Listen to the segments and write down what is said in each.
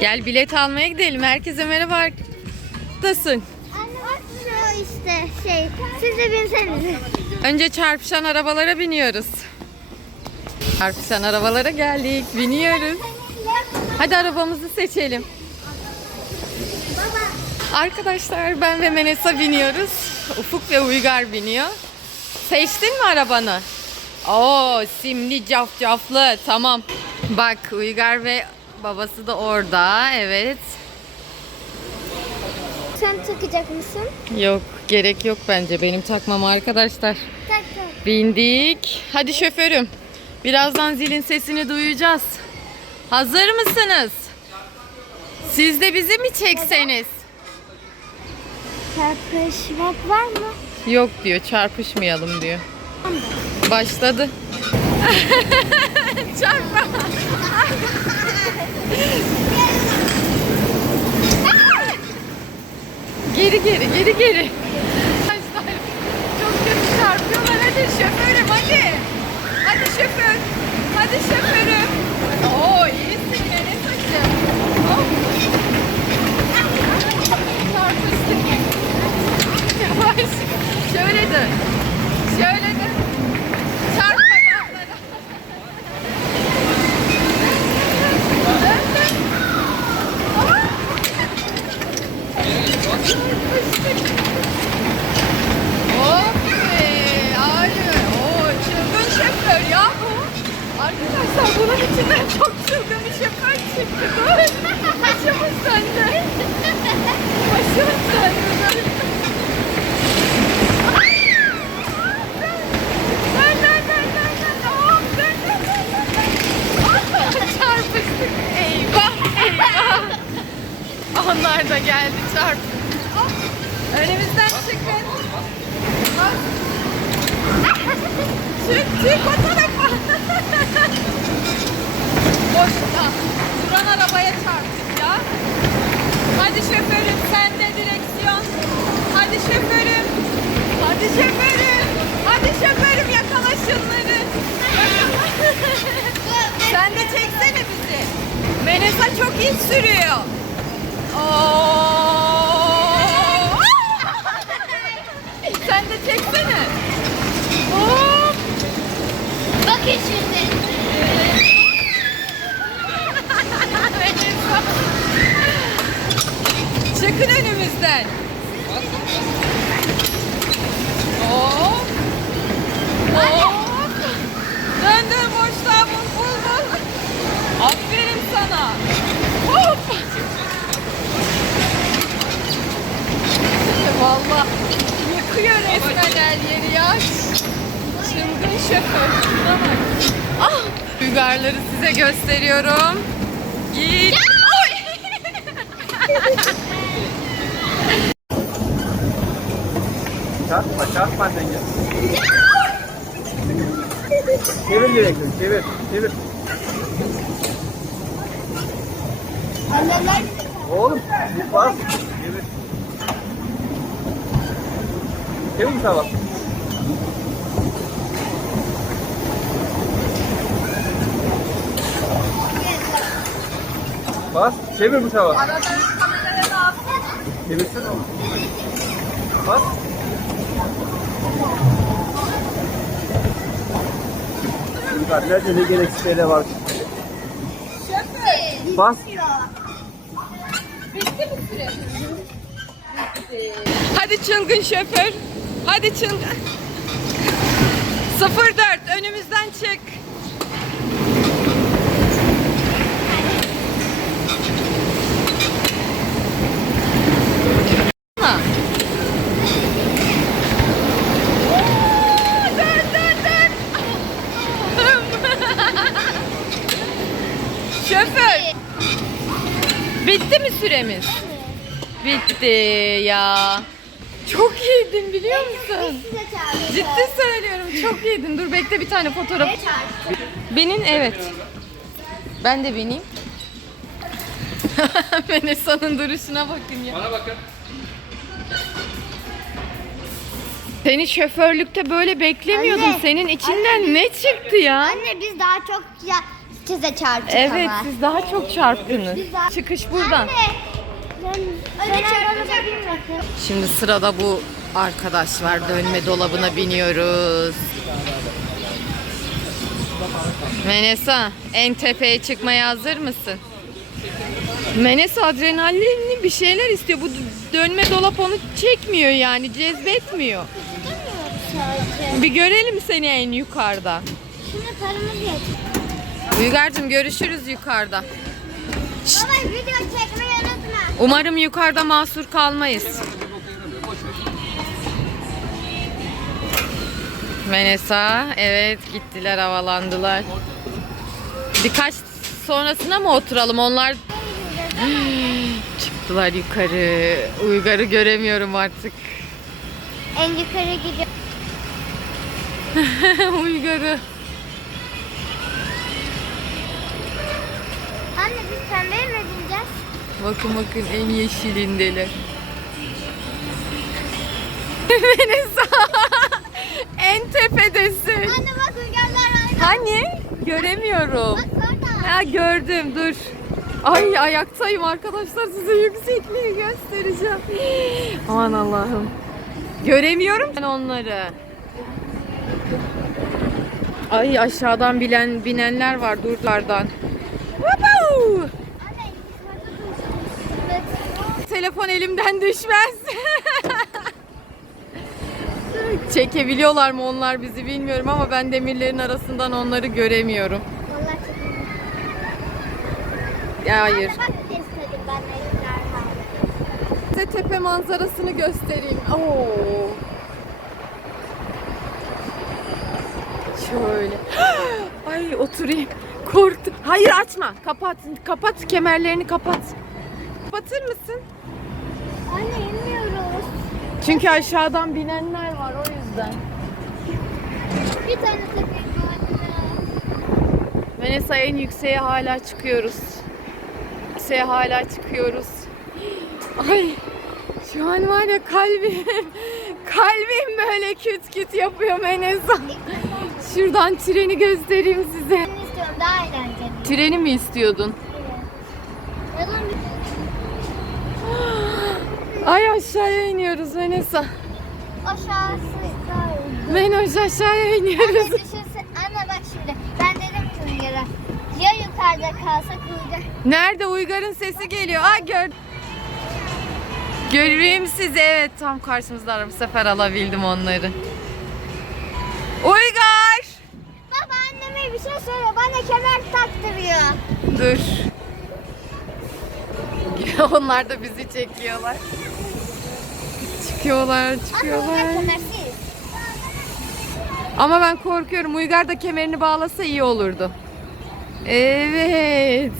Gel bilet almaya gidelim. Herkese merhaba. Bak şu işte şey. Siz de binseniz. Önce çarpışan arabalara biniyoruz. Çarpışan arabalara geldik. Biniyoruz. Hadi arabamızı seçelim. Arkadaşlar ben ve Menesa biniyoruz. Ufuk ve Uygar biniyor. Seçtin mi arabanı? Oo simli cafcaflı tamam. Bak Uygar ve babası da orada evet. Sen takacak mısın? Yok gerek yok bence benim takmam arkadaşlar. Tak tak. Bindik. Hadi şoförüm. Birazdan zilin sesini duyacağız. Hazır mısınız? Siz de bizi mi çekseniz? Çarpışmak var mı? Yok diyor çarpışmayalım diyor. Başladı. Çarpma. Geri geri geri geri. Çok kötü çarpıyorlar. Hadi şoförüm hadi. Hadi şoför. Hadi şoförüm. Oo iyisin. Hop. Çarpıştık. Yavaş. Şöyle dön. Şöyle dön. Çarpma yanlara. Dön dön. Aa! Çarpıştık. Hop be. Hayır. Oo, çılgın şoför ya bu. Arkadaşlar bunun içinden çok çılgın bir şoför çıktı. Dur. Başımız sende. Başımız sende. Dur. Dön, dön, dön, dön, dön. Hop, dön, dön, dön, dön, dön. Hop, Çarpıştık. Eyvah, eyvah. Onlar da geldi çarp. Hop. Önümüzden çıkın. Hop. Çık o tarafa. Boşta. Duran arabaya çarptık ya. Hadi şoförüm sen de direksiyon. Hadi şoförüm. Hadi şoförüm. Hadi şoförüm yakala şunları. sen de çeksene bizi. Menesa çok iyi sürüyor. Oo. sen de çeksene. Menesa. Çıkın önümüzden. Hop. Hop. Dön dön boşluğa bul bul bul. Aferin sana. Hop. Valla yıkıyor resmen her yeri ya. Çılgın şoför. Ah. Uygarları size gösteriyorum. Git. Çarpma, çarpma annen gel. Çevir direktörü, çevir, çevir. Oğlum, bas, çevir. Çevir mi sağa bas? Çevir bu bas. Çevirsene oğlum. Bas. Kardeşler ne gereksiz şeyler var. Bas. Hadi çılgın şoför. Hadi çılgın. 04 önümüzden çık. Ha. Dön, dön, dön. Şoför. Bitti mi süremiz? Bitti ya. Çok iyiydin biliyor musun? Ciddi söylüyorum çok iyiydin. Dur bekle bir tane fotoğraf. Benim evet. Ben de bineyim. Menesa'nın duruşuna bakın ya. Bana bakın. Seni şoförlükte böyle beklemiyordum. Anne. Senin içinden ne çıktı ya? Anne biz daha çok ya size çarptık Evet ama. siz daha çok çarptınız. Çıkış buradan. Binmedim. Şimdi sırada bu arkadaş var. Dönme dolabına biniyoruz. Menesa en tepeye çıkmaya hazır mısın? Menesa adrenalinli bir şeyler istiyor. Bu dönme dolap onu çekmiyor yani cezbetmiyor. Sadece. Bir görelim seni en yukarıda. Şimdi paramız yet. Uygar'cığım görüşürüz yukarıda. Baba video çekmeyi unutma. Umarım yukarıda mahsur kalmayız. Menesa, evet gittiler havalandılar. Birkaç sonrasına mı oturalım? Onlar çıktılar yukarı. Uygar'ı göremiyorum artık. En yukarı gidiyor. Uygar'ı. Pembeye mi bineceğiz? Bakın bakın en yeşilindeler. Menesa, en tepedesin. Anne bak rüzgarlar aynı. Hani? Göremiyorum. Bak orada. Ha gördüm dur. Ay ayaktayım arkadaşlar size yüksekliği göstereceğim. Aman Allah'ım. Göremiyorum ben onları. Ay aşağıdan bilen binenler var durlardan. Woohoo! Anne yukarıda dursun. Evet. Telefon elimden düşmez. Çekebiliyorlar mı onlar bizi bilmiyorum ama ben demirlerin arasından onları göremiyorum. Vallahi. Ya hayır. Anne bak istedim ben de rüzgarlar. Size tepe manzarasını göstereyim. Oo. Şöyle. Ay oturayım. Korktum. Hayır açma. Kapat. Kapat kemerlerini kapat. Kapatır mısın? Anne inmiyoruz. Çünkü aşağıdan binenler var o yüzden. Bir tane tepemiz var. Vanessa en yükseğe hala çıkıyoruz. Yükseğe hala çıkıyoruz. Ay şu an var ya kalbim kalbim böyle küt küt yapıyor Vanessa. Şuradan treni göstereyim size. Ben istiyorum daha eğlenceli. Treni mi istiyordun? Ay aşağıya iniyoruz Vanessa. aşağısı. Menoş aşağıya Anne iniyoruz. düşünsene. Anne bak şimdi. Ben dedim ki Uygar'a. Ya yukarıda kalsak Uygar. Nerede Uygar'ın sesi geliyor. Ay gör. Göreyim sizi. Evet tam karşımızda bu sefer alabildim onları. Uygar! Baba anneme bir şey söyle. Bana kemer taktırıyor. Dur. Onlar da bizi çekiyorlar. Çıkıyorlar, çıkıyorlar. Ama ben korkuyorum. Uygar da kemerini bağlasa iyi olurdu. Evet.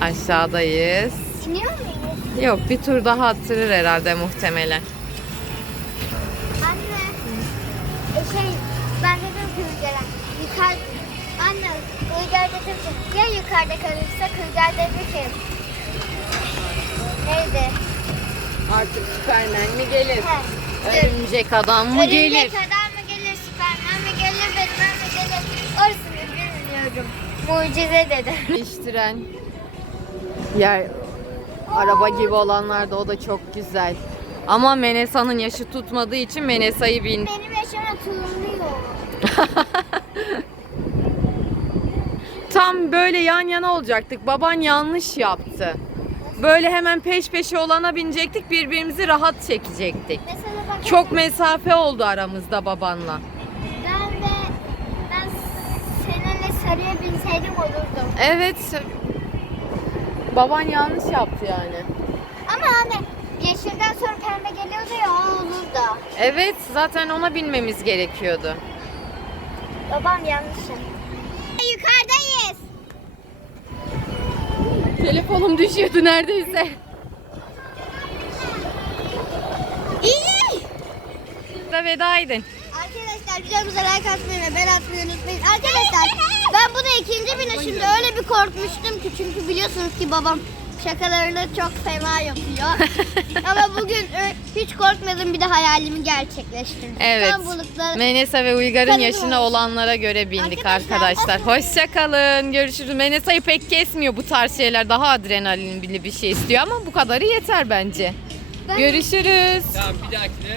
Aşağıdayız. Siniyor muyuz? Yok bir tur daha attırır herhalde muhtemelen. Anne. E şey ben Uygar'a. Yukarı. Anne Uygar dedim ya yukarıda kalırsa Uygar dedi ki. Neydi? Artık Süpermen mi gelir? He. Örümcek adam mı gelir? Örümcek adam mı gelir, Süpermen mi gelir, Batman mi gelir? Orasını bilmiyorum. Mucize dedi. Değiştiren yer araba gibi olanlar da o da çok güzel. Ama Menesa'nın yaşı tutmadığı için Menesa'yı bin. Benim yaşıma tulumluyor. Tam böyle yan yana olacaktık. Baban yanlış yaptı. Böyle hemen peş peşe olana binecektik. Birbirimizi rahat çekecektik. Mesela bak Çok mesafe oldu aramızda babanla. ben de ben seninle sarıya binseydim olurdu. Evet. Baban yanlış yaptı yani. Ama hani yeşilden sonra pembe geliyordu ya o olurdu. Evet, zaten ona binmemiz gerekiyordu. Babam yanlış yaptı. Telefonum düşüyordu neredeyse. İyi. Da veda edin. Arkadaşlar videomuza like atmayı ve ben atmayı unutmayın. Arkadaşlar ben bunu ikinci binişimde öyle bir korkmuştum ki çünkü biliyorsunuz ki babam şakalarını çok fena yapıyor. Ama bugün ö- hiç korkmadım bir de hayalimi gerçekleştirdim. Evet. Tam bulutlar- Menesa ve Uygar'ın yaşına olsun. olanlara göre bindik Arkadaşlar, arkadaşlar. bakın. Hoşça kalın. Görüşürüz. Menesa'yı pek kesmiyor bu tarz şeyler. Daha adrenalinli bir şey istiyor ama bu kadarı yeter bence. Ben- Görüşürüz. Tamam bir dahakine.